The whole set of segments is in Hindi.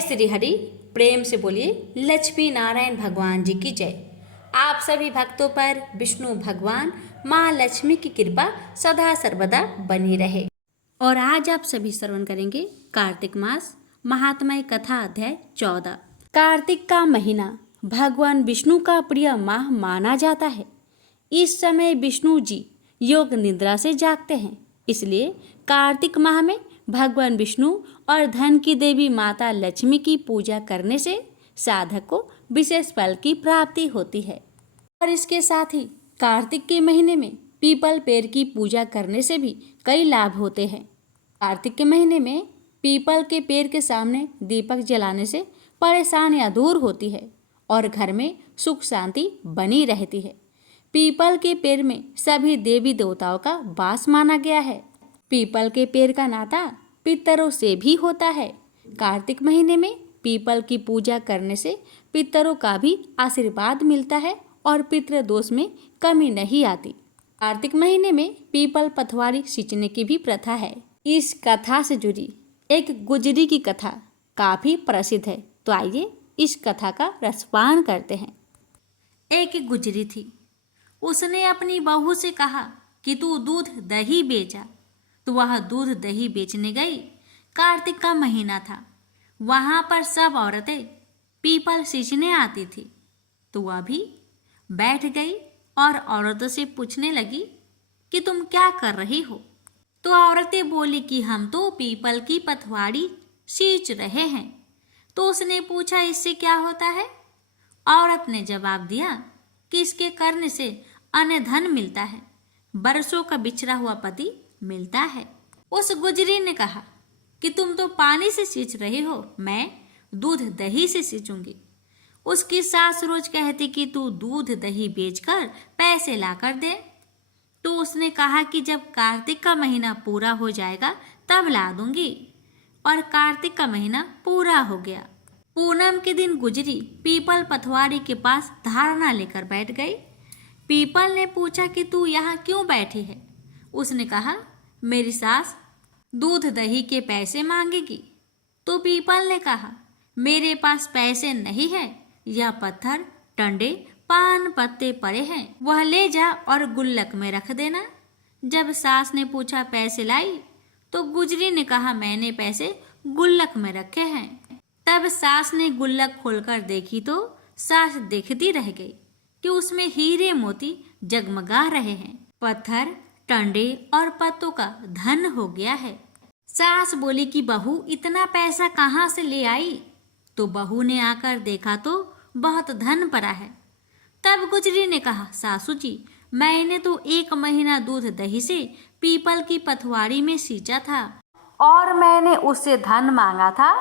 जय श्री हरि। प्रेम से बोलिए लक्ष्मी नारायण भगवान जी की जय। आप सभी भक्तों पर विष्णु भगवान माँ लक्ष्मी की कृपा सदा सर्वदा बनी रहे। और आज आप सभी श्रवण करेंगे कार्तिक मास महात्म्य कथा अध्याय 14। कार्तिक का महीना भगवान विष्णु का प्रिय माह माना जाता है। इस समय विष्णु जी योग निद्रा से जागते हैं, इसलिए कार्तिक माह में भगवान विष्णु और धन की देवी माता लक्ष्मी की पूजा करने से साधक को विशेष फल की प्राप्ति होती है। और इसके साथ ही कार्तिक के महीने में पीपल पेड़ की पूजा करने से भी कई लाभ होते हैं। कार्तिक के महीने में पीपल के पेड़ के सामने दीपक जलाने से परेशानियां दूर होती है और घर में सुख शांति बनी रहती है। पीपल के पेड़ में सभी देवी देवताओं का वास माना गया है। पीपल के पेड़ का नाता पितरों से भी होता है। कार्तिक महीने में पीपल की पूजा करने से पितरों का भी आशीर्वाद मिलता है और पितृ दोष में कमी नहीं आती। कार्तिक महीने में पीपल पथवारी सींचने की भी प्रथा है। इस कथा से जुड़ी एक गुजरी की कथा काफी प्रसिद्ध है, तो आइए इस कथा का रसपान करते हैं। एक गुजरी थी। उसने अपनी बहू से कहा कि तू दूध दही बेचा, तो वह दूध दही बेचने गई। कार्तिक का महीना था। वहां पर सब औरतें पीपल सींचने आती थी, तो वह भी बैठ गई और औरतों से पूछने लगी कि तुम क्या कर रही हो। तो औरतें बोली कि हम तो पीपल की पथवाड़ी सींच रहे हैं। तो उसने पूछा इससे क्या होता है। औरत ने जवाब दिया कि इसके करने से अन्य धन मिलता है, बरसों का बिछड़ा हुआ पति मिलता है। उस गुजरी ने कहा कि तुम तो पानी से सींच रही हो, मैं दूध दही से सींचूंगी। उसकी सास रोज कहती कि तू दूध दही बेचकर पैसे लाकर दे। तो उसने कहा कि जब कार्तिक का महीना पूरा हो जाएगा तब ला दूंगी। और कार्तिक का महीना पूरा हो गया। पूनम के दिन गुजरी पीपल पथवाड़ी के पास धारणा लेकर बैठ गई। पीपल ने पूछा कि तू यहाँ क्यों बैठी है। उसने कहा मेरी सास दूध दही के पैसे मांगेगी। तो पीपल ने कहा मेरे पास पैसे नहीं है, यह पत्थर टंडे पान पत्ते पड़े हैं, वह ले जा और गुल्लक में रख देना। जब सास ने पूछा पैसे लाई, तो गुजरी ने कहा मैंने पैसे गुल्लक में रखे हैं। तब सास ने गुल्लक खोलकर देखी तो सास देखती रह गई कि उसमें हीरे मोती जगमगा रहे हैं। पत्थर टंडे और पत्तों का धन हो गया है। सास बोली कि बहू इतना पैसा कहाँ से ले आई। तो बहू ने आकर देखा तो बहुत धन पड़ा है। तब गुजरी ने कहा सासू जी, मैंने तो 1 महीना दूध दही से पीपल की पथवाड़ी में सींचा था और मैंने उससे धन मांगा था,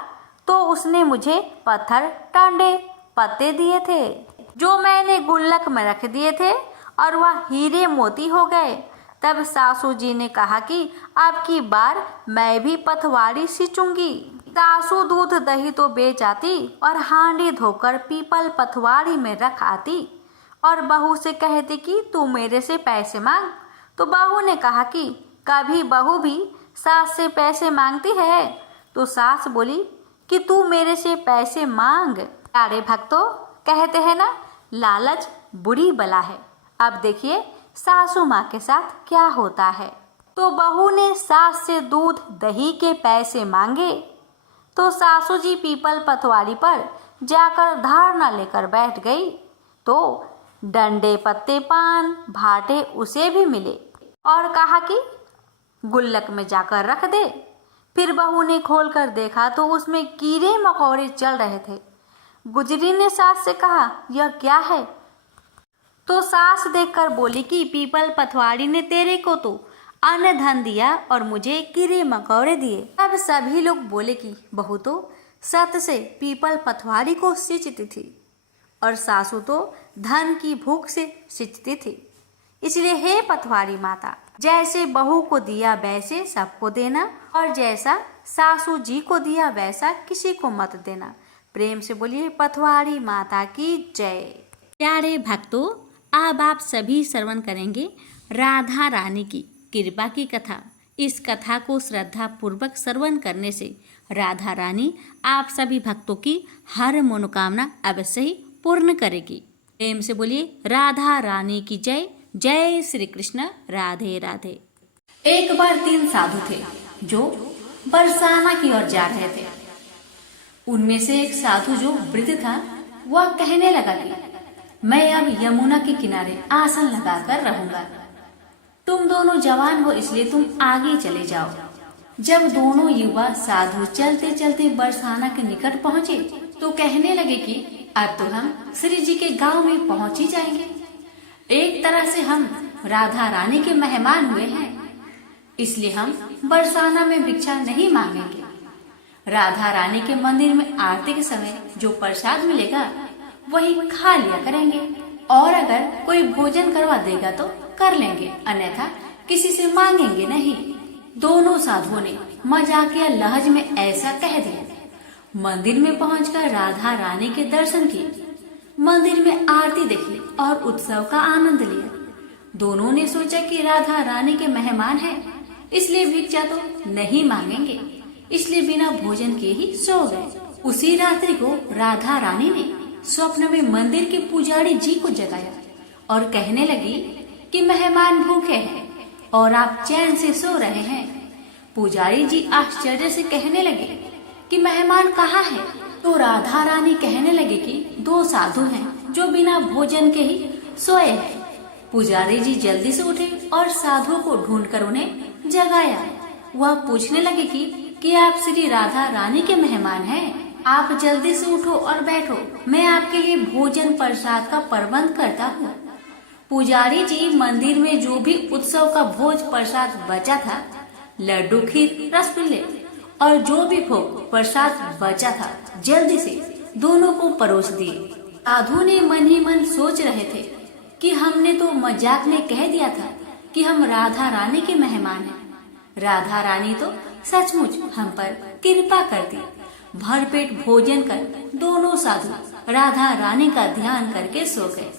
तो उसने मुझे पत्थर टंडे पत्ते दिए थे जो मैंने गुल्लक में रख दिए थे और वह हीरे मोती हो गए। तब सासू जी ने कहा कि अब की बार मैं भी पथवाड़ी सींचूंगी। सासू दूध दही तो बेच आती और हांडी धोकर पीपल पथवाड़ी में रख आती और बहू से कहती कि तू मेरे से पैसे मांग। तो बहू ने कहा कि कभी बहू भी सास से पैसे मांगती है। तो सास बोली कि तू मेरे से पैसे मांग। प्यारे भक्तों, कहते हैं ना लालच बुरी बला है। अब देखिए सासू माँ के साथ क्या होता है। तो बहू ने सास से दूध दही के पैसे मांगे, तो सासू जी पीपल पथवाड़ी पर जाकर धारणा लेकर बैठ गई। तो डंडे पत्ते पान भाटे उसे भी मिले और कहा कि गुल्लक में जाकर रख दे। फिर बहू ने खोलकर देखा तो उसमें कीड़े मकोड़े चल रहे थे। गुजरी ने सास से कहा यह क्या है। तो सास देखकर बोली कि पीपल पथवाड़ी ने तेरे को तो अन्न धन दिया और मुझे कीड़े मकोड़े दिए। तब सभी लोग बोले कि बहू तो सत से पीपल पथवाड़ी को सींचती थी और सासू तो धन की भूख से सींचती थी। इसलिए हे पथवाड़ी माता, जैसे बहू को दिया वैसे सबको देना और जैसा सासू जी को दिया वैसा किसी को मत देना। प्रेम से बोलिए पथवाड़ी माता की जय। प्यारे भक्तों, अब आप सभी श्रवण करेंगे राधा रानी की कृपा की कथा। इस कथा को श्रद्धा पूर्वक श्रवण करने से राधा रानी आप सभी भक्तों की हर मनोकामना अवश्य ही पूर्ण करेगी। प्रेम से बोलिए राधा रानी की जय। जय श्री कृष्ण। राधे राधे। एक बार 3 साधु थे जो बरसाना की ओर जा रहे थे। उनमें से एक साधु जो वृद्ध था वह कहने लगा कि मैं अब यमुना के किनारे आसन लगाकर रहूंगा। तुम दोनों जवान हो इसलिए तुम आगे चले जाओ। जब दोनों युवा साधु चलते चलते बरसाना के निकट पहुंचे तो कहने लगे कि अब तो हम श्री जी के गांव में पहुंच ही जाएंगे। एक तरह से हम राधा रानी के मेहमान हुए हैं, इसलिए हम बरसाना में भिक्षा नहीं मांगेंगे। राधा रानी के मंदिर में आरती के समय जो प्रसाद मिलेगा वही खा लिया करेंगे, और अगर कोई भोजन करवा देगा तो कर लेंगे, अन्यथा किसी से मांगेंगे नहीं। दोनों साधुओं ने मजाकिया लहज में ऐसा कह दिया। मंदिर में पहुंचकर राधा रानी के दर्शन किए, मंदिर में आरती देखी और उत्सव का आनंद लिया। दोनों ने सोचा कि राधा रानी के मेहमान हैं, इसलिए भिक्षा तो नहीं मांगेंगे, इसलिए बिना भोजन के ही सो गए। उसी रात्रि को राधा रानी ने स्वप्न में मंदिर के पुजारी जी को जगाया और कहने लगी कि मेहमान भूखे हैं और आप चैन से सो रहे हैं। पुजारी जी आश्चर्य से कहने लगे कि मेहमान कहाँ हैं? तो राधा रानी कहने लगे कि 2 साधु हैं जो बिना भोजन के ही सोए हैं। पुजारी जी जल्दी से उठे और साधुओं को ढूंढकर उन्हें जगाया। वह पूछने लगे कि आप श्री राधा रानी के मेहमान हैं? आप जल्दी से उठो और बैठो, मैं आपके लिए भोजन प्रसाद का प्रबंध करता हूँ। पुजारी जी मंदिर में जो भी उत्सव का भोज प्रसाद बचा था, लड्डू, खीर, रसगुल्ले और जो भी भोग प्रसाद बचा था, जल्दी से दोनों को परोस दिए। साधु ने मन ही मन सोच रहे थे कि हमने तो मजाक में कह दिया था कि हम राधा रानी के मेहमान हैं। राधा रानी तो सचमुच हम पर कृपा कर दी। भरपेट भोजन कर दोनों साधु राधा रानी का ध्यान करके सो गए।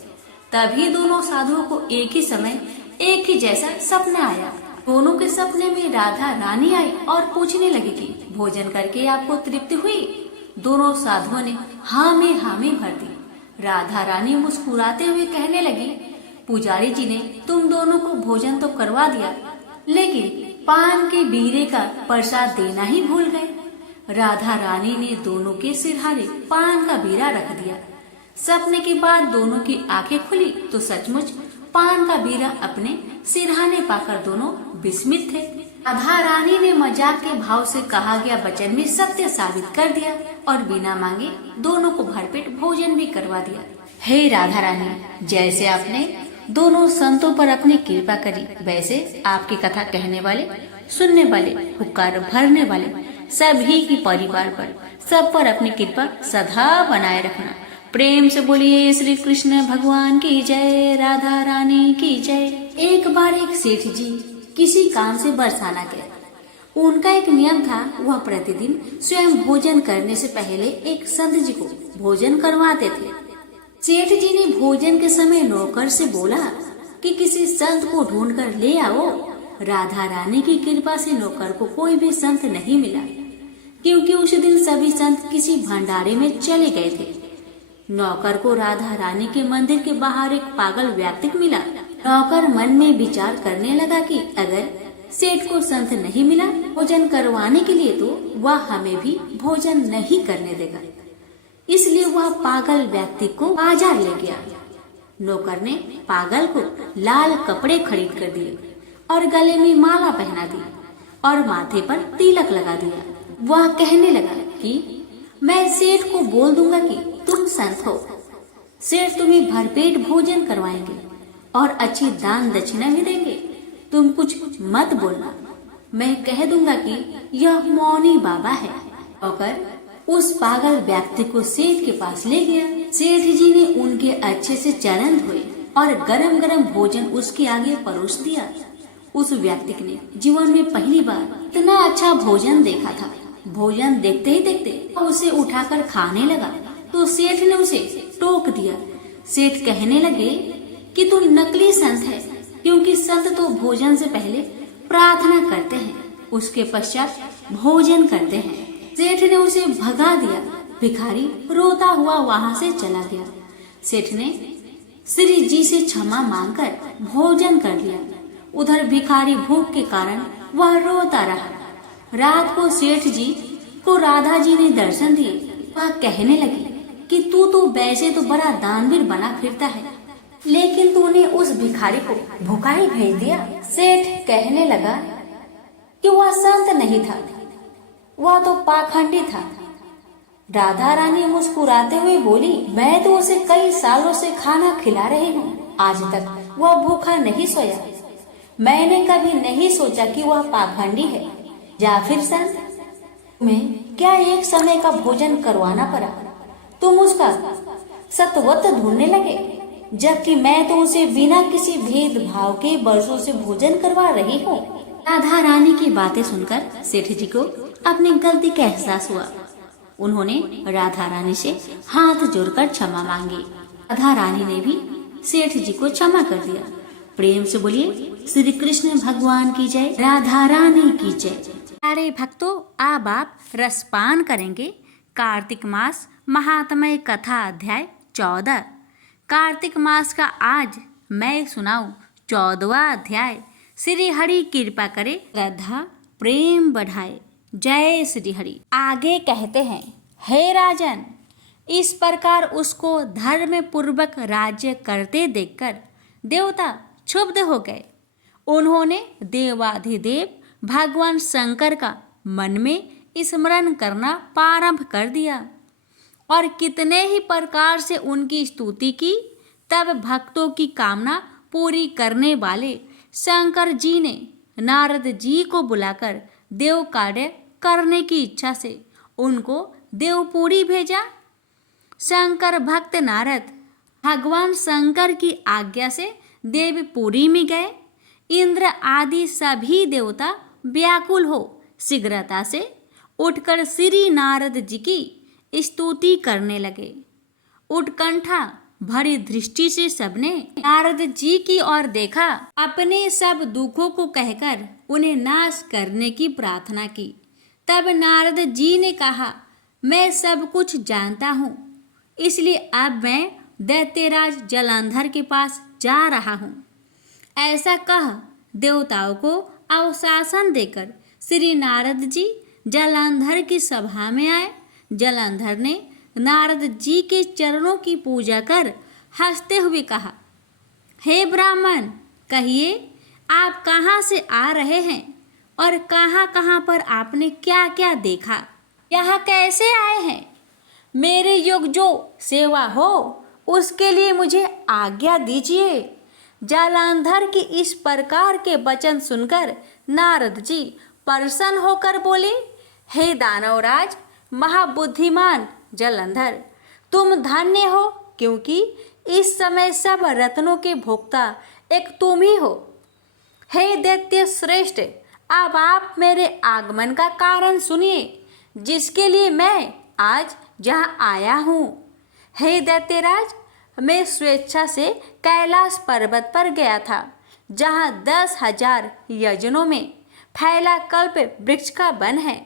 तभी दोनों साधुओं को एक ही समय एक ही जैसा सपना आया। दोनों के सपने में राधा रानी आई और पूछने लगी कि भोजन करके आपको तृप्ति हुई? दोनों साधुओं ने हाँ में भर दी। राधा रानी मुस्कुराते हुए कहने लगी, पुजारी जी ने तुम दोनों को भोजन तो करवा दिया, लेकिन पान के बीरे का प्रसाद देना ही भूल गए। राधा रानी ने दोनों के सिरहाने पान का बीरा रख दिया। सपने के बाद दोनों की आंखें खुली तो सचमुच पान का बीरा अपने सिरहाने पाकर दोनों विस्मित थे। राधा रानी ने मजाक के भाव से कहा गया वचन में सत्य साबित कर दिया और बिना मांगे दोनों को भरपेट भोजन भी करवा दिया। हे राधा रानी, जैसे आपने दोनों संतों पर अपनी कृपा करी, वैसे आपकी कथा कहने वाले, सुनने वाले, हुक्कार भरने वाले सभी की परिवार पर, सब पर अपनी कृपा सदा बनाए रखना। प्रेम से बोलिए श्री कृष्ण भगवान की जय। राधा रानी की जय। एक बार एक सेठ जी किसी काम से बरसाना गए। उनका एक नियम था, वह प्रतिदिन स्वयं भोजन करने से पहले एक संत जी को भोजन करवाते थे। सेठ जी ने भोजन के समय नौकर से बोला कि किसी संत को ढूंढ कर ले आओ। राधा रानी की कृपा से नौकर को कोई भी संत नहीं मिला, क्योंकि उस दिन सभी संत किसी भंडारे में चले गए थे। नौकर को राधा रानी के मंदिर के बाहर एक पागल व्यक्ति मिला। नौकर मन में विचार करने लगा कि अगर सेठ को संत नहीं मिला भोजन करवाने के लिए, तो वह हमें भी भोजन नहीं करने देगा। इसलिए वह पागल व्यक्ति को बाजार ले गया। नौकर ने पागल को लाल कपड़े खरीद कर दिए और गले में माला पहना दी और माथे पर तिलक लगा दिया। वह कहने लगा कि मैं सेठ को बोल दूंगा कि तुम संत हो। सेठ तुम्हें भरपेट भोजन करवाएंगे और अच्छी दान दक्षिणा भी देंगे। तुम कुछ मत बोलना, मैं कह दूंगा कि यह मौनी बाबा है। और उस पागल व्यक्ति को सेठ के पास ले गया। सेठ जी ने उनके अच्छे से चरण धोए और गरम गरम भोजन उसके आगे परोस दिया। उस व्यक्ति ने जीवन में पहली बार इतना अच्छा भोजन देखा था। भोजन देखते ही देखते उसे उठाकर खाने लगा तो सेठ ने उसे टोक दिया। सेठ कहने लगे कि तू नकली संत है, क्योंकि संत तो भोजन से पहले प्रार्थना करते हैं, उसके पश्चात भोजन करते हैं। सेठ ने उसे भगा दिया। भिखारी रोता हुआ वहां से चला गया। सेठ ने श्री जी से क्षमा मांगकर भोजन कर लिया। उधर भिखारी भूख के कारण वह रोता रहा। रात को सेठ जी को राधा जी ने दर्शन दिए। वह कहने लगी कि तू तो वैसे तो बड़ा दानवीर बना फिरता है, लेकिन तूने उस भिखारी को भूखा ही भेज दिया। सेठ कहने लगा कि वह संत नहीं था, वह तो पाखंडी था। राधा रानी मुस्कुराते हुए बोली, मैं तो उसे कई सालों से खाना खिला रही हूँ, आज तक वह भूखा नहीं सोया। मैंने कभी नहीं सोचा कि वह पाखंडी है या फिर संत। तुम्हें क्या एक समय का भोजन करवाना पड़ा? तुम उसका सतवत ढूंढने लगे, जबकि मैं तो उसे बिना किसी भेदभाव के वर्षों से भोजन करवा रही हूँ। राधा रानी की बातें सुनकर सेठ जी को अपनी गलती का एहसास हुआ। उन्होंने राधा रानी से हाथ जोड़कर क्षमा मांगी। राधा रानी ने भी सेठ जी को क्षमा कर दिया। प्रेम से बोलिए श्री कृष्ण भगवान की जय, राधा रानी की जय। प्यारे भक्तों, अब आप रसपान करेंगे कार्तिक मास महात्म्य कथा अध्याय 14। कार्तिक मास का आज मैं सुनाऊं 14वां अध्याय। श्री हरि कृपा करे, श्रद्धा प्रेम बढ़ाए। जय श्री हरि। आगे कहते हैं, हे राजन, इस प्रकार उसको धर्म पूर्वक राज्य करते देखकर देवता क्षुब्ध हो गए। उन्होंने देवाधिदेव भगवान शंकर का मन में स्मरण करना प्रारंभ कर दिया और कितने ही प्रकार से उनकी स्तुति की। तब भक्तों की कामना पूरी करने वाले शंकर जी ने नारद जी को बुलाकर देव कार्य करने की इच्छा से उनको देवपुरी भेजा। शंकर भक्त नारद भगवान शंकर की आज्ञा से देवपुरी में गए। इंद्र आदि सभी देवता व्याकुल हो शीघ्रता से उठकर श्री नारद जी की स्तुति करने लगे। उत्कंठा भरी दृष्टि से सबने नारद जी की ओर देखा। अपने सब दुखों को कहकर उन्हें नाश करने की प्रार्थना की। तब नारद जी ने कहा, मैं सब कुछ जानता हूँ, इसलिए अब मैं दैत्यराज जलंधर के पास जा रहा हूँ। ऐसा कह देवताओं को अवशासन देकर श्री नारद जी जलंधर की सभा में आए। जलंधर ने नारद जी के चरणों की पूजा कर हंसते हुए कहा, हे ब्राह्मण, कहिए आप कहाँ से आ रहे हैं और कहाँ कहाँ पर आपने क्या क्या देखा, यहाँ कैसे आए हैं? मेरे योग जो सेवा हो उसके लिए मुझे आज्ञा दीजिए। जालंधर की इस प्रकार के वचन सुनकर नारद जी प्रसन्न होकर बोले, हे दानवराज महाबुद्धिमान जलंधर, तुम धन्य हो, क्योंकि इस समय सब रत्नों के भोक्ता एक तुम ही हो। हे दैत्य श्रेष्ठ, अब आप मेरे आगमन का कारण सुनिए, जिसके लिए मैं आज जहाँ आया हूँ। हे दैत्यराज, मैं स्वेच्छा से कैलाश पर्वत पर गया था, जहाँ 10,000 यजनों में फैला कल्प वृक्ष का वन है।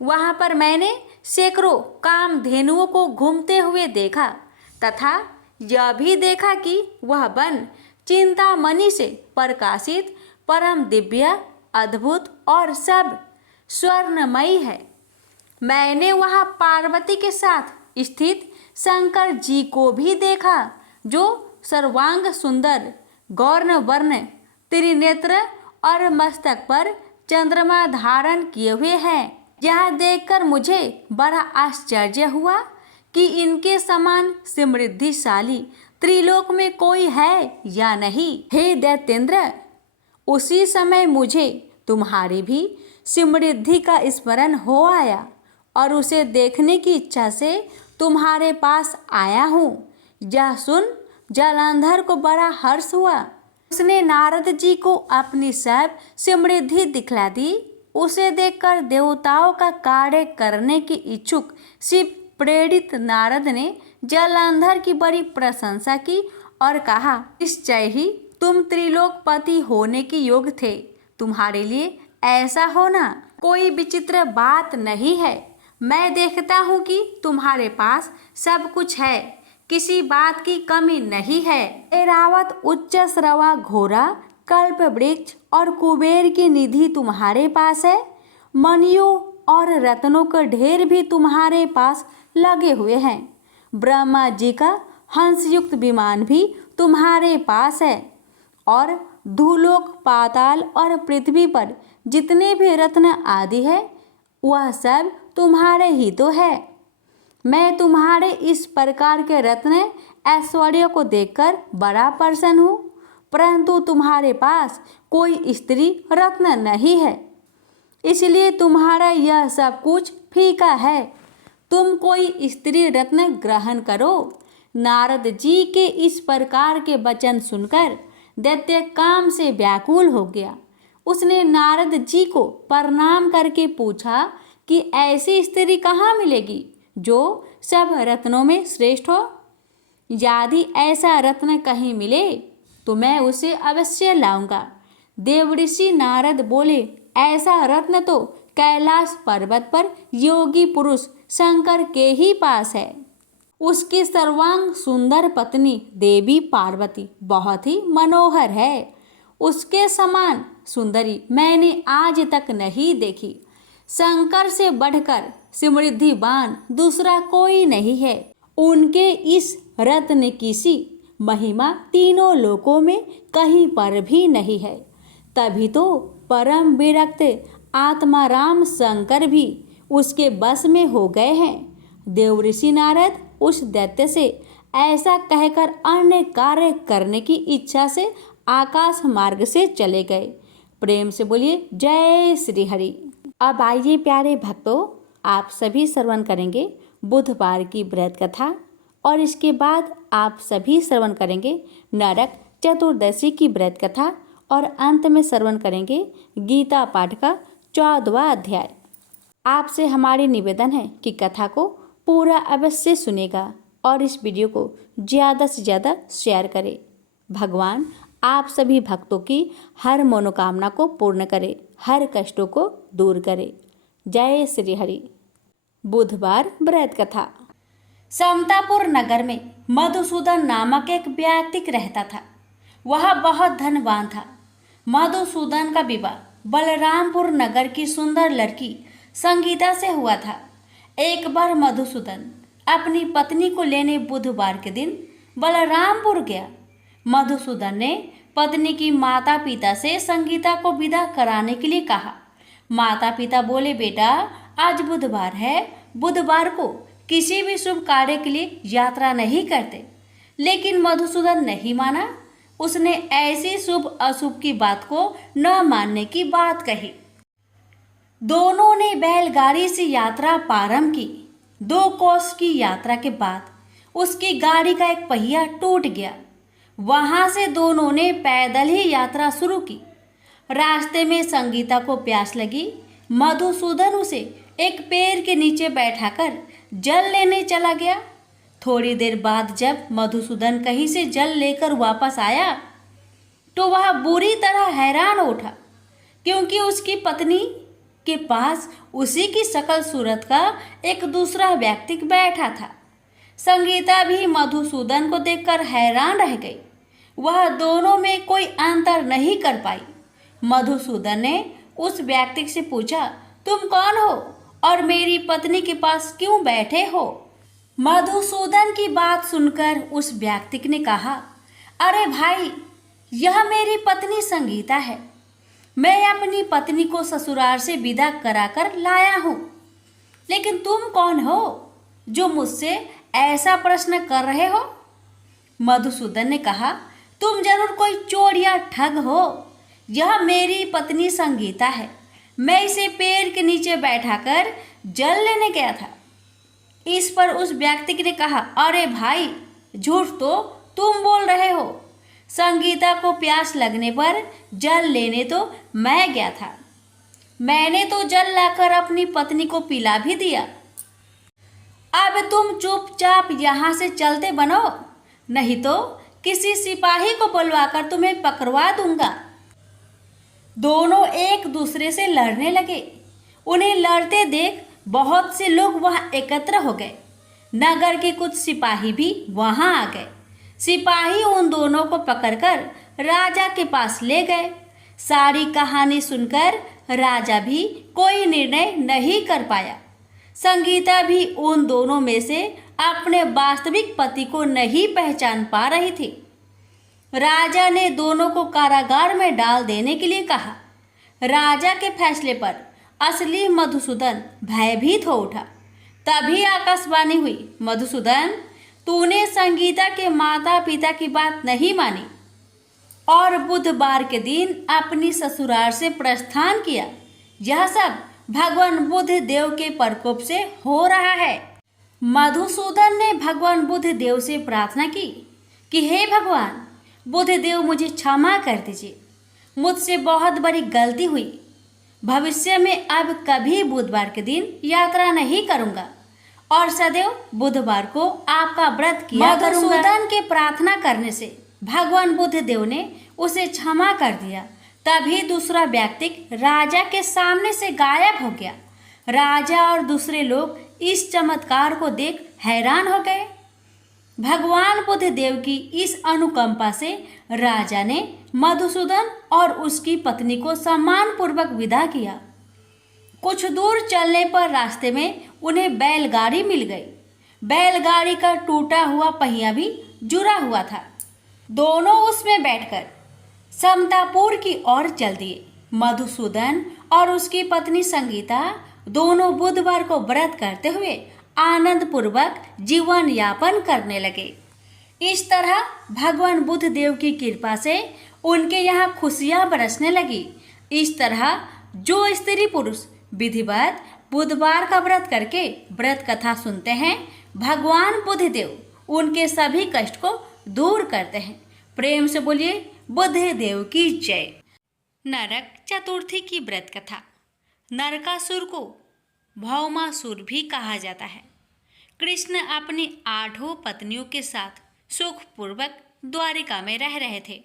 वहाँ पर मैंने सैकड़ों कामधेनुओं को घूमते हुए देखा तथा यह भी देखा कि वह वन चिंतामणि से प्रकाशित परम दिव्य अद्भुत और सब स्वर्णमयी है। मैंने वहाँ पार्वती के साथ स्थित शंकर जी को भी देखा, जो सर्वांग सुंदर गौर्ण वर्ण त्रिनेत्र और मस्तक पर चंद्रमा धारण किए हुए हैं। यह देखकर मुझे बड़ा आश्चर्य हुआ कि इनके समान समृद्धिशाली त्रिलोक में कोई है या नहीं। हे दैत्येंद्र, उसी समय मुझे तुम्हारी भी समृद्धि का स्मरण हो आया और उसे देखने की इच्छा से तुम्हारे पास आया हूँ। यह सुन जालंधर को बड़ा हर्ष हुआ। उसने नारद जी को अपनी सब समृद्धि दिखला दी। उसे देखकर देवताओं का कार्य करने की इच्छुक शिव प्रेरित नारद ने जालंधर की बड़ी प्रशंसा की और कहा, निश्चय ही तुम त्रिलोकपति होने के योग थे। तुम्हारे लिए ऐसा होना कोई विचित्र बात नहीं है। मैं देखता हूँ कि तुम्हारे पास सब कुछ है, किसी बात की कमी नहीं है। ऐरावत, उच्च श्रवा, घोड़ा, कल्प वृक्ष और कुबेर की निधि तुम्हारे पास है। मणियों और रत्नों का ढेर भी तुम्हारे पास लगे हुए हैं। ब्रह्मा जी का हंसयुक्त विमान भी तुम्हारे पास है और धूलोक, पाताल और पृथ्वी पर जितने भी रत्न आदि है वह सब तुम्हारे ही तो है। मैं तुम्हारे इस प्रकार के रत्न ऐश्वर्य को देखकर बड़ा प्रसन्न हूँ, परंतु तुम्हारे पास कोई स्त्री रत्न नहीं है, इसलिए तुम्हारा यह सब कुछ फीका है। तुम कोई स्त्री रत्न ग्रहण करो। नारद जी के इस प्रकार के वचन सुनकर दैत्य काम से व्याकुल हो गया। उसने नारद जी को प्रणाम करके पूछा कि ऐसी स्त्री कहाँ मिलेगी जो सब रत्नों में श्रेष्ठ हो। यदि ऐसा रत्न कहीं मिले तो मैं उसे अवश्य लाऊंगा। देवऋषि नारद बोले, ऐसा रत्न तो कैलाश पर्वत पर योगी पुरुष शंकर के ही पास है। उसकी सर्वांग सुंदर पत्नी देवी पार्वती बहुत ही मनोहर है। उसके समान सुंदरी मैंने आज तक नहीं देखी। शंकर से बढ़कर समृद्धिवान दूसरा कोई नहीं है। उनके इस रत्न की सी महिमा तीनों लोकों में कहीं पर भी नहीं है। तभी तो परम विरक्त आत्माराम शंकर भी उसके बस में हो गए हैं। देवऋषि नारद उस दैत्य से ऐसा कहकर अन्य कार्य करने की इच्छा से आकाश मार्ग से चले गए। प्रेम से बोलिए जय श्री हरि। अब आइए प्यारे भक्तों, आप सभी श्रवण करेंगे बुधवार की व्रत कथा और इसके बाद आप सभी श्रवण करेंगे नरक चतुर्दशी की व्रत कथा और अंत में श्रवण करेंगे गीता पाठ का 14वां अध्याय। आपसे हमारी निवेदन है कि कथा को पूरा अवश्य सुनेगा और इस वीडियो को ज़्यादा से ज़्यादा शेयर करें। भगवान आप सभी भक्तों की हर मनोकामना को पूर्ण करे, हर कष्टों को दूर करे। जय श्री हरि। बुधवार व्रत कथा। समतापुर नगर में मधुसूदन नामक एक व्यक्ति रहता था। वह बहुत धनवान था। मधुसूदन का विवाह बलरामपुर नगर की सुंदर लड़की संगीता से हुआ था। एक बार मधुसूदन अपनी पत्नी को लेने बुधवार के दिन बलरामपुर गया। मधुसूदन ने पत्नी की माता पिता से संगीता को विदा कराने के लिए कहा। माता पिता बोले, बेटा आज बुधवार है, बुधवार को किसी भी शुभ कार्य के लिए यात्रा नहीं करते। लेकिन मधुसूदन नहीं माना। उसने ऐसी शुभ अशुभ की बात को न मानने की बात कही। दोनों ने बैलगाड़ी से यात्रा प्रारंभ की। 2 कोस की यात्रा के बाद उसकी गाड़ी का एक पहिया टूट गया। वहां से दोनों ने पैदल ही यात्रा शुरू की। रास्ते में संगीता को प्यास लगी। मधुसूदन उसे एक पेड़ के नीचे बैठाकर जल लेने चला गया। थोड़ी देर बाद जब मधुसूदन कहीं से जल लेकर वापस आया तो वह बुरी तरह हैरान उठा, क्योंकि उसकी पत्नी के पास उसी की शकल सूरत का एक दूसरा व्यक्ति बैठा था। संगीता भी मधुसूदन को देखकर हैरान रह गई। वह दोनों में कोई अंतर नहीं कर पाई। मधुसूदन ने उस व्यक्ति से पूछा, तुम कौन हो और मेरी पत्नी के पास क्यों बैठे हो? मधुसूदन की बात सुनकर उस व्यक्ति ने कहा, अरे भाई, यह मेरी पत्नी संगीता है। मैं अपनी पत्नी को ससुराल से विदा कराकर लाया हूँ। लेकिन तुम कौन हो जो मुझसे ऐसा प्रश्न कर रहे हो? मधुसूदन ने कहा, तुम जरूर कोई चोर या ठग हो। यह मेरी पत्नी संगीता है। मैं इसे पेड़ के नीचे बैठाकर जल लेने गया था। इस पर उस व्यक्ति ने कहा, अरे भाई, झूठ तो तुम बोल रहे हो। संगीता को प्यास लगने पर जल लेने तो मैं गया था। मैंने तो जल लाकर अपनी पत्नी को पिला भी दिया। अब तुम चुपचाप यहाँ से चलते बनो, नहीं तो किसी सिपाही को बुलवाकर तुम्हें पकड़वा दूंगा। दोनों एक दूसरे से लड़ने लगे। उन्हें लड़ते देख बहुत से लोग वहां एकत्र हो गए। नगर के कुछ सिपाही भी वहां आ गए। सिपाही उन दोनों को पकड़कर राजा के पास ले गए। सारी कहानी सुनकर राजा भी कोई निर्णय नहीं कर पाया। संगीता भी उन दोनों में से अपने वास्तविक पति को नहीं पहचान पा रही थी। राजा ने दोनों को कारागार में डाल देने के लिए कहा। राजा के फैसले पर असली मधुसूदन भयभीत हो उठा। तभी आकाशवाणी हुई, मधुसूदन, तूने संगीता के माता पिता की बात नहीं मानी और बुधवार के दिन अपनी ससुराल से प्रस्थान किया। यह सब भगवान बुद्ध देव के प्रकोप से हो रहा है। मधुसूदन ने भगवान बुद्ध देव से प्रार्थना की कि हे भगवान बुद्ध देव, मुझे क्षमा कर दीजिए। मुझसे बहुत बड़ी गलती हुई। भविष्य में अब कभी बुधवार के दिन यात्रा नहीं करूंगा और सदैव बुधवार को आपका व्रत किया करूंगा। मधुसूदन के प्रार्थना करने से भगवान बुद्ध देव ने उसे क्षमा कर दिया। तभी दूसरा व्यक्ति राजा के सामने से गायब हो गया। राजा और दूसरे लोग इस चमत्कार को देख हैरान हो गए। भगवान बुद्ध देव की इस अनुकंपा से राजा ने मधुसूदन और उसकी पत्नी को सम्मानपूर्वक विदा किया। कुछ दूर चलने पर रास्ते में उन्हें बैलगाड़ी मिल गई। बैलगाड़ी का टूटा हुआ पहिया भी जुड़ा हुआ था। दोनों उसमें बैठकर समतापुर की ओर चल दिए। मधुसूदन और उसकी पत्नी संगीता दोनों बुधवार को व्रत करते हुए आनंद पूर्वक जीवन यापन करने लगे। इस तरह भगवान बुद्ध देव की कृपा से उनके यहाँ खुशियाँ बरसने लगी। इस तरह जो स्त्री पुरुष विधिवत बुधवार का व्रत करके व्रत कथा सुनते हैं, भगवान बुद्ध देव उनके सभी कष्ट को दूर करते हैं। प्रेम से बोलिए बुद्ध देव की जय। नरक चतुर्थी की व्रत कथा। नरकासुर को भौमासुर भी कहा जाता है। कृष्ण अपनी 8 पत्नियों के साथ सुखपूर्वक द्वारिका में रह रहे थे।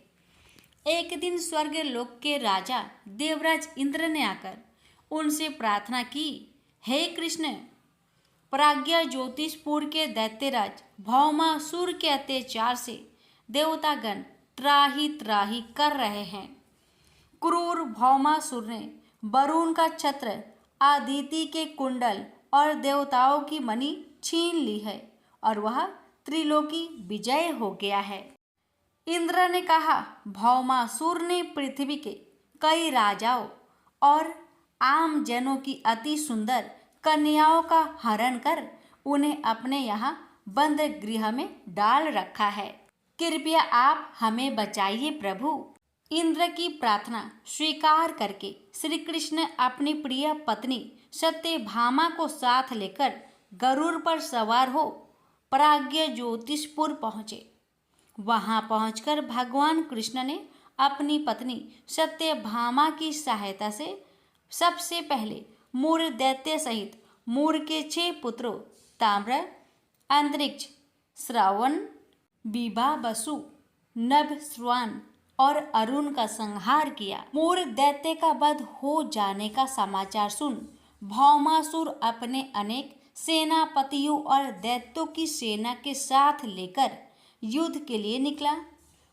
एक दिन स्वर्ग लोक के राजा देवराज इंद्र ने आकर उनसे प्रार्थना की, हे कृष्ण, प्राज्ञा ज्योतिषपुर के दैत्यराज भौमासुर के अत्याचार से देवतागण त्राही त्राही कर रहे हैं। क्रूर भौमासुर ने वरुण का छत्र, आदिति के कुंडल और देवताओं की मणि छीन ली है और वह त्रिलोकी विजय हो गया है। इंद्र ने कहा, भौमासुर ने पृथ्वी के कई राजाओं और आम जनों की अति सुंदर कन्याओं का हरण कर उन्हें अपने यहाँ बंद गृह में डाल रखा है। कृपया आप हमें बचाइए प्रभु। इंद्र की प्रार्थना स्वीकार करके श्री कृष्ण अपनी प्रिय पत्नी सत्यभामा को साथ लेकर गरुड़ पर सवार हो प्राज्ञ ज्योतिषपुर पहुँचे। वहां पहुंचकर भगवान कृष्ण ने अपनी पत्नी सत्यभामा की सहायता से सबसे पहले मूर दैत्य सहित मूर के 6 पुत्रों ताम्र, अंतरिक्ष, श्रावण, बीबा, वसु, नभ, श्रवान और अरुण का संहार किया। मूर दैत्य का वध हो जाने का समाचार सुन भौमासुर अपने अनेक सेनापतियों और दैत्यों की सेना के साथ लेकर युद्ध के लिए निकला।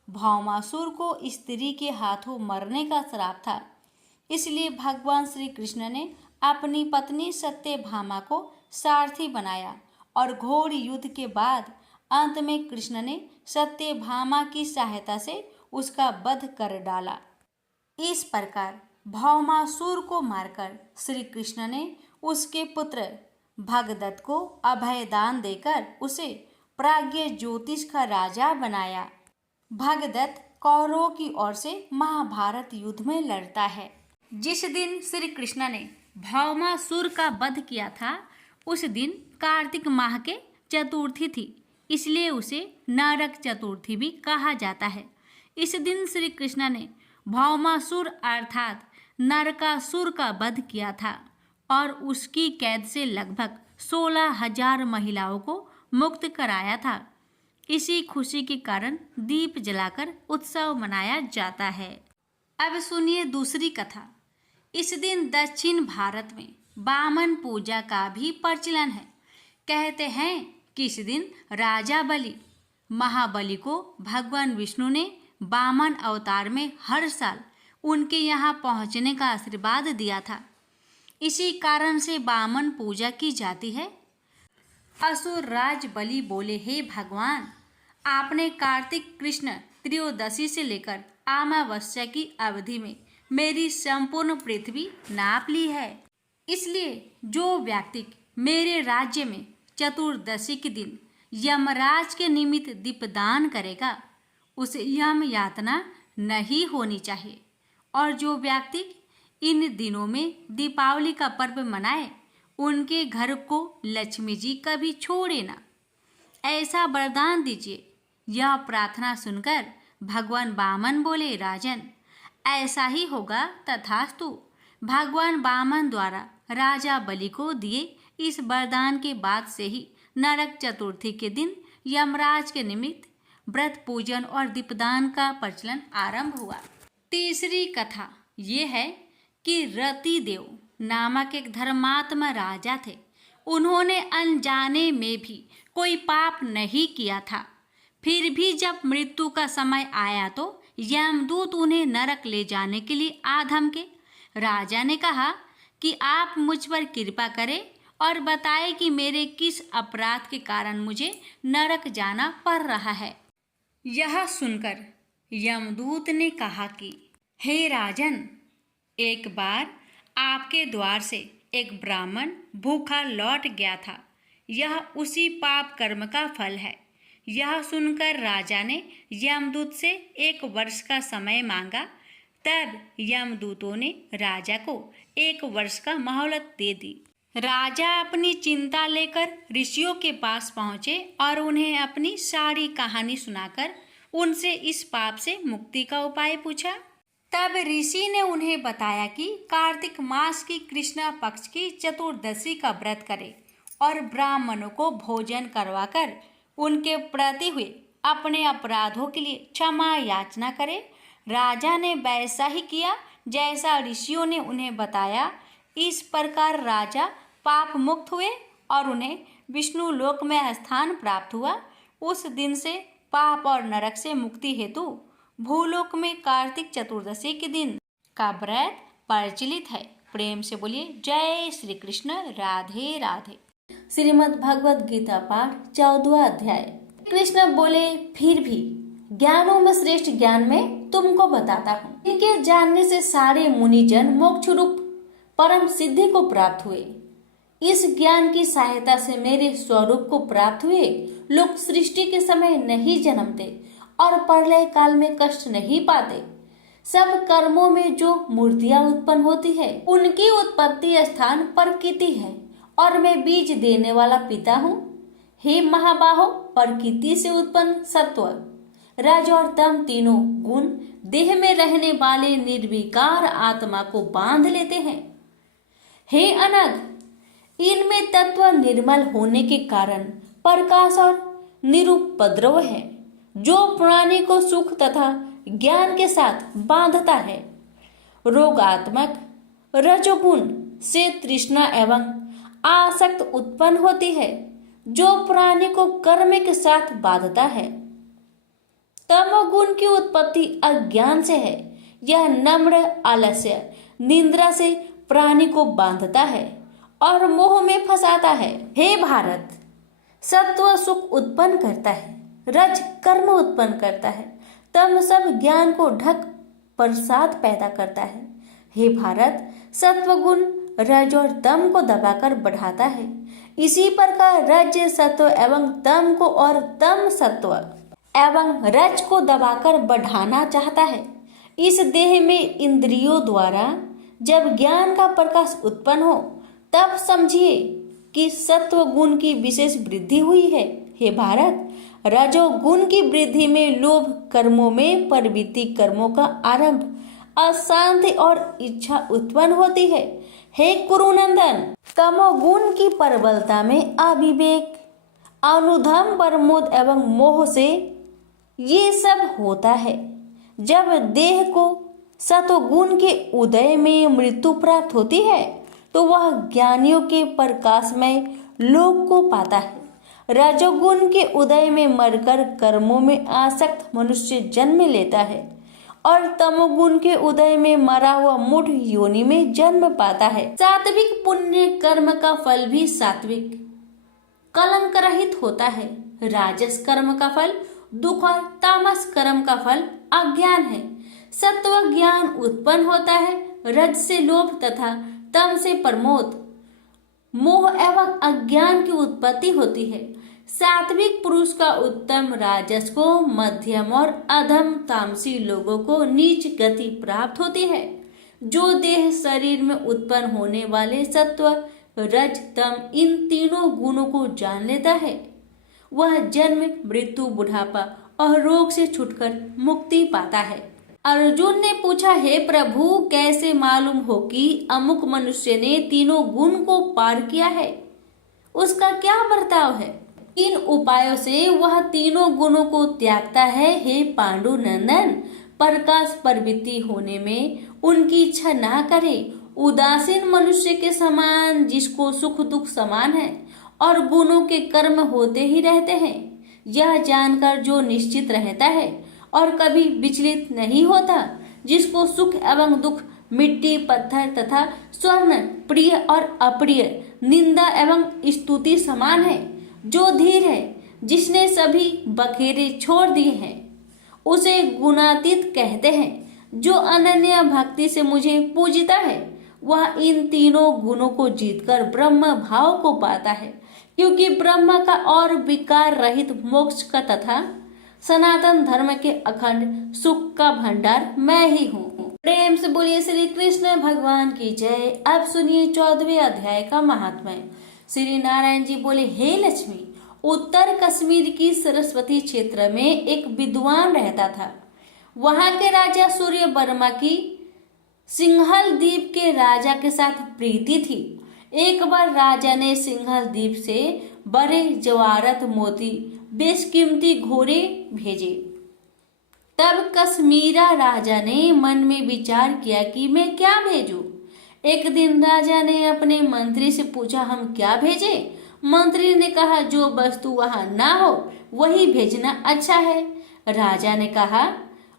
भौमासुर को स्त्री के हाथों मरने का श्राप था, इसलिए भगवान श्री कृष्ण ने अपनी पत्नी सत्यभामा को सारथी बनाया और घोर युद्ध के बाद अंत में कृष्ण ने सत्यभामा की सहायता से उसका वध कर डाला। इस प्रकार भौमासुर को मारकर श्री कृष्ण ने उसके पुत्र भगदत्त को अभयदान देकर उसे प्राज्ञ ज्योतिष का राजा बनाया। भगदत्त कौरवों की ओर से महाभारत युद्ध में लड़ता है। जिस दिन श्री कृष्ण ने भौमासुर का वध किया था उस दिन कार्तिक माह के चतुर्थी थी, इसलिए उसे नरक चतुर्थी भी कहा जाता है। इस दिन श्री कृष्ण ने भौमासुर अर्थात नरकासुर का वध किया था और उसकी कैद से लगभग 16,000 महिलाओं को मुक्त कराया था। इसी खुशी के कारण दीप जलाकर उत्सव मनाया जाता है। अब सुनिए दूसरी कथा। इस दिन दक्षिण भारत में बामन पूजा का भी प्रचलन है। कहते हैं कि इस दिन राजा बलि महाबली को भगवान विष्णु ने बामन अवतार में हर साल उनके यहाँ पहुँचने का आशीर्वाद दिया था। इसी कारण से बामन पूजा की जाती है। असुर राज बलि बोले, हे भगवान, आपने कार्तिक कृष्ण त्रयोदशी से लेकर अमावस्या की अवधि में मेरी संपूर्ण पृथ्वी नाप ली है। इसलिए जो व्यक्ति मेरे राज्य में चतुर्दशी के दिन यमराज के निमित्त दीपदान करेगा उसे यम यातना नहीं होनी चाहिए। और जो व्यक्ति इन दिनों में दीपावली का पर्व मनाए उनके घर को लक्ष्मी जी कभी छोड़े ना, ऐसा वरदान दीजिए। यह प्रार्थना सुनकर भगवान वामन बोले, राजन, ऐसा ही होगा, तथास्तु। भगवान वामन द्वारा राजा बलि को दिए इस वरदान के बाद से ही नरक चतुर्थी के दिन यमराज के निमित्त व्रत पूजन और दीपदान का प्रचलन आरंभ हुआ। तीसरी कथा ये है कि रतिदेव नामक एक धर्मात्मा राजा थे। उन्होंने अनजाने में भी कोई पाप नहीं किया था। फिर भी जब मृत्यु का समय आया तो यमदूत उन्हें नरक ले जाने के लिए आ धमके। राजा ने कहा कि आप मुझ पर कृपा करें और बताएं कि मेरे किस अपराध के कारण मुझे नरक जाना पड़ रहा है। यह सुनकर यमदूत ने कहा कि हे राजन, एक बार आपके द्वार से एक ब्राह्मण भूखा लौट गया था। यह उसी पाप कर्म का फल है। यह सुनकर राजा ने यमदूत से 1 वर्ष का समय मांगा। तब यमदूतों ने राजा को 1 वर्ष का मोहलत दे दी। राजा अपनी चिंता लेकर ऋषियों के पास पहुँचे और उन्हें अपनी सारी कहानी सुनाकर उनसे इस पाप से मुक्ति का उपाय पूछा। तब ऋषि ने उन्हें बताया कि कार्तिक मास की कृष्ण पक्ष की चतुर्दशी का व्रत करें और ब्राह्मणों को भोजन करवाकर उनके प्रति हुए अपने अपराधों के लिए क्षमा याचना करें। राजा ने वैसा ही किया जैसा ऋषियों ने उन्हें बताया। इस प्रकार राजा पाप मुक्त हुए और उन्हें विष्णु लोक में स्थान प्राप्त हुआ। उस दिन से पाप और नरक से मुक्ति हेतु भूलोक में कार्तिक चतुर्दशी के दिन का व्रत प्रचलित है। प्रेम से बोलिए जय श्री कृष्ण, राधे राधे। श्रीमद् भगवद गीता पाठ 14वां अध्याय। कृष्ण बोले, फिर भी ज्ञानों में श्रेष्ठ ज्ञान में तुमको बताता हूँ। इनके जानने से सारे मुनिजन मोक्ष रूप परम सिद्धि को प्राप्त हुए। इस ज्ञान की सहायता से मेरे स्वरूप को प्राप्त हुए लोग सृष्टि के समय नहीं जन्मते और प्रलय काल में कष्ट नहीं पाते। सब कर्मों में जो मूर्तियां उत्पन्न होती है उनकी उत्पत्ति स्थान प्रकृति है और मैं बीज देने वाला पिता हूँ। हे महाबाहो, प्रकृति से उत्पन्न सत्व, रज और तम तीनों गुण देह में रहने वाले निर्विकार आत्मा को बांध लेते हैं। हे अनग, इनमें तत्व निर्मल होने के कारण प्रकाश और निरुपद्रव है, जो प्राणी को सुख तथा ज्ञान के साथ बांधता है। रोगात्मक रजोगुण से तृष्णा एवं आसक्त उत्पन्न होती है, जो प्राणी को कर्म के साथ बांधता है। तमोगुण की उत्पत्ति अज्ञान से है। यह नम्र आलस्य निद्रा से प्राणी को बांधता है और मोह में फंसाता है। हे भारत, सत्व सुख उत्पन्न करता है, रज कर्म उत्पन्न करता है, तम सब ज्ञान को ढक प्रसाद पैदा करता है। हे भारत, सत्वगुण रज और तम को दबाकर बढ़ाता है। इसी प्रकार रज सत्व एवं तम को और तम सत्व एवं रज को दबाकर बढ़ाना चाहता है। इस देह में इंद्रियों द्वारा जब ज्ञान का प्रकाश उत्पन्न हो तब समझिए कि सत्व गुण की विशेष वृद्धि हुई है। हे भारत, रजोगुण की वृद्धि में लोभ कर्मों में प्रवृत्ति कर्मों का आरंभ, अशांति और इच्छा उत्पन्न होती है। हे कुरुनंदन, तमोगुण की प्रबलता में अविवेक, अनुधम, प्रमोद एवं मोह से ये सब होता है। जब देह को सतोगुण के उदय में मृत्यु प्राप्त होती है तो वह ज्ञानियों के प्रकाशमय लोक को पाता है। रजोगुण के उदय में मरकर कर्मों में आसक्त मनुष्य जन्म लेता है और तमोगुण के उदय में मरा हुआ मूढ़ योनि में जन्म पाता है। सात्विक पुण्य कर्म का फल भी सात्विक कलंक रहित होता है। राजस कर्म का फल दुख और तामस कर्म का फल अज्ञान है। सत्व ज्ञान उत्पन्न होता है, रज से लोभ तथा तम से प्रमोद मोह एवं अज्ञान की उत्पत्ति होती है। सात्विक पुरुष का उत्तम राजस को मध्यम और अधम तामसी लोगों को नीच गति प्राप्त होती है। जो देह शरीर में उत्पन्न होने वाले सत्व रज तम इन तीनों गुणों को जान लेता है, वह जन्म मृत्यु बुढ़ापा और रोग से छुटकर मुक्ति पाता है। अर्जुन ने पूछा, हे प्रभु, कैसे मालूम हो कि अमुक मनुष्य ने तीनों गुण को पार किया है? उसका क्या बर्ताव है? इन उपायों से वह तीनों गुणों को त्यागता है। हे पांडु नंदन, प्रकाश प्रवृत्ति होने में उनकी इच्छा ना करे। उदासीन मनुष्य के समान, जिसको सुख दुख समान है और गुणों के कर्म होते ही रहते हैं, यह जानकर जो निश्चित रहता है और कभी विचलित नहीं होता, जिसको सुख एवं दुख, मिट्टी पत्थर तथा स्वर्ण, प्रिय और अप्रिय, निंदा एवं स्तुति समान है, जो धीर है, जिसने सभी बखेरे छोड़ दिए हैं, उसे गुणातीत कहते हैं। जो अनन्य भक्ति से मुझे पूजता है, वह इन तीनों गुणों को जीतकर ब्रह्म भाव को पाता है, क्योंकि ब्रह्म का और विकार रहित मोक्ष का तथा सनातन धर्म के अखंड सुख का भंडार मैं ही हूँ। प्रेम से बोलिए श्री कृष्ण भगवान की जय। अब सुनिए 14वें अध्याय का महात्म्य। श्री नारायण जी बोले, हे लक्ष्मी, उत्तर कश्मीर की सरस्वती क्षेत्र में एक विद्वान रहता था। वहां के राजा सूर्य वर्मा की सिंहल द्वीप के राजा के साथ प्रीति थी। एक बार राजा ने सिंहल द्वीप से बड़े जवाहरत मोती बेशकीमती घोड़े भेजे। तब कश्मीरा राजा ने मन में विचार किया कि मैं क्या भेजूं। एक दिन राजा ने अपने मंत्री से पूछा, हम क्या भेजें? मंत्री ने कहा, जो वस्तु वहां ना हो वही भेजना अच्छा है। राजा ने कहा,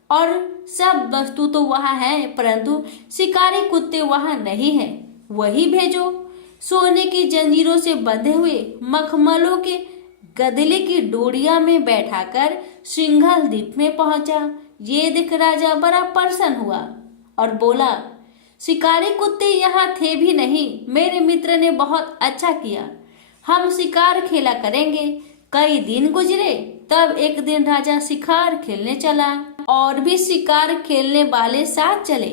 और सब वस्तु तो वहां है, परंतु शिकारी कुत्ते वहां नहीं है, वही भेजो। सोने की जंजीरों से बंधे हुए मखमलों के गदले की डोरिया में बैठाकर सिंघल द्वीप में पहुंचा। ये देख राजा बड़ा प्रसन्न हुआ और बोला, शिकारी कुत्ते यहाँ थे भी नहीं, मेरे मित्र ने बहुत अच्छा किया, हम शिकार खेला करेंगे। कई दिन गुजरे, तब एक दिन राजा शिकार खेलने चला और भी शिकार खेलने वाले साथ चले।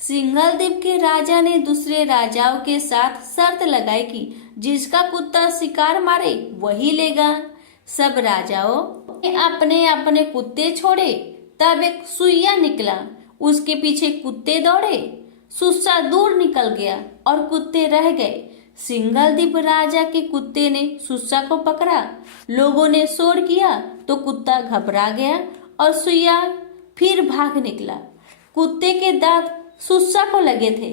सिंघल द्वीप के राजा ने दूसरे राजाओं के साथ शर्त लगाई कि जिसका कुत्ता शिकार मारे वही लेगा। सब राजाओं ने अपने अपने कुत्ते छोड़े। तब एक सुइया निकला, उसके पीछे कुत्ते दौड़े। सुस्सा दूर निकल गया और कुत्ते रह गए। सिंघल द्वीप राजा के कुत्ते ने सुस्सा को पकड़ा। लोगों ने शोर किया तो कुत्ता घबरा गया और सुइया फिर भाग निकला। कुत्ते के दांत सुस्सा को लगे थे।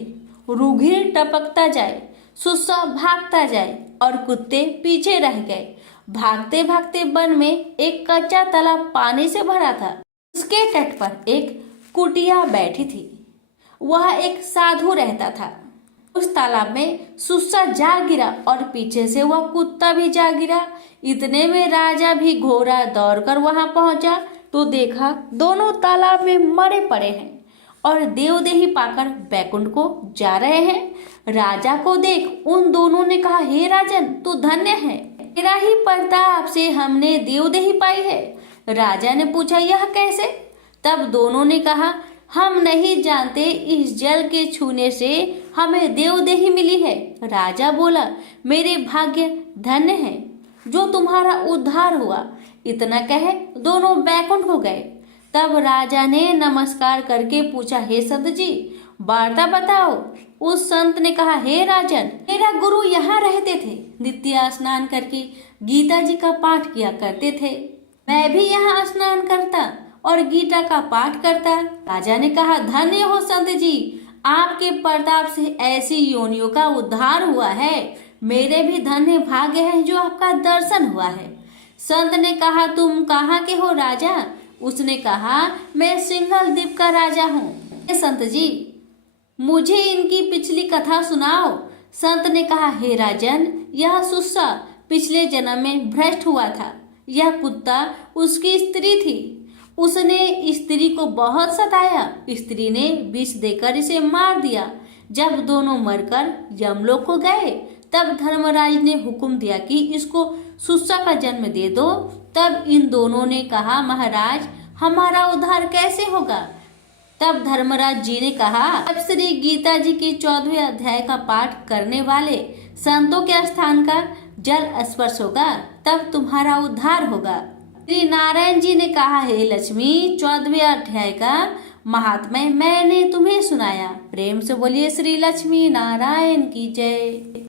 रुधिर टपकता जाए, सुस्सा भागता जाए और कुत्ते पीछे रह गए। भागते भागते वन में एक कच्चा तालाब पानी से भरा था। उसके तट पर एक कुटिया बैठी थी। वह एक साधु रहता था। उस तालाब में सुस्सा जा गिरा और पीछे से वह कुत्ता भी जा गिरा। इतने में राजा भी घोड़ा दौड़कर वहां पहुंचा तो देखा दोनों तालाब में मरे पड़े हैं और देवदेही पाकर बैकुंठ को जा रहे हैं। राजा को देख उन दोनों ने कहा, हे राजन, तू धन्य है, तेरा ही प्रताप से हमने देवदेही पाई है। राजा ने पूछा, यह कैसे? तब दोनों ने कहा, हम नहीं जानते, इस जल के छूने से हमें देवदेही मिली है। राजा बोला, मेरे भाग्य धन्य है जो तुम्हारा उद्धार हुआ। इतना कहे दोनों बैकुंठ को गए। तब राजा ने नमस्कार करके पूछा, हे संत जी, वार्ता बताओ। उस संत ने कहा, हे राजन, मेरा गुरु यहाँ रहते थे, नित्य स्नान करके गीता जी का पाठ किया करते थे। मैं भी यहाँ स्नान करता और गीता का पाठ करता। राजा ने कहा, धन्य हो संत जी, आपके प्रताप से ऐसी योनियों का उद्धार हुआ है। मेरे भी धन्य भाग्य है जो आपका दर्शन हुआ है। संत ने कहा, तुम कहाँ के हो राजा? उसने कहा, मैं सिंघल द्वीप का राजा हूँ। संत जी, मुझे इनकी पिछली कथा सुनाओ। संत ने कहा, हे राजन, यह सुस्सा पिछले जन्म में भ्रष्ट हुआ था। यह कुत्ता उसकी स्त्री थी। उसने स्त्री को बहुत सताया। स्त्री ने विष देकर इसे मार दिया। जब दोनों मरकर यमलोक को गए, तब धर्मराज ने हुक्म दिया कि इसको सुस्सा का जन्म दे दो। तब इन दोनों ने कहा, महाराज, हमारा उद्धार कैसे होगा? तब धर्मराज जी ने कहा, जब श्री गीता जी के 14वें अध्याय का पाठ करने वाले संतों के स्थान का जल स्पर्श होगा, तब तुम्हारा उद्धार होगा। श्री नारायण जी ने कहा, हे लक्ष्मी, 14वें अध्याय का महात्म्य मैंने तुम्हें सुनाया। प्रेम से बोलिए श्री लक्ष्मी नारायण की जय।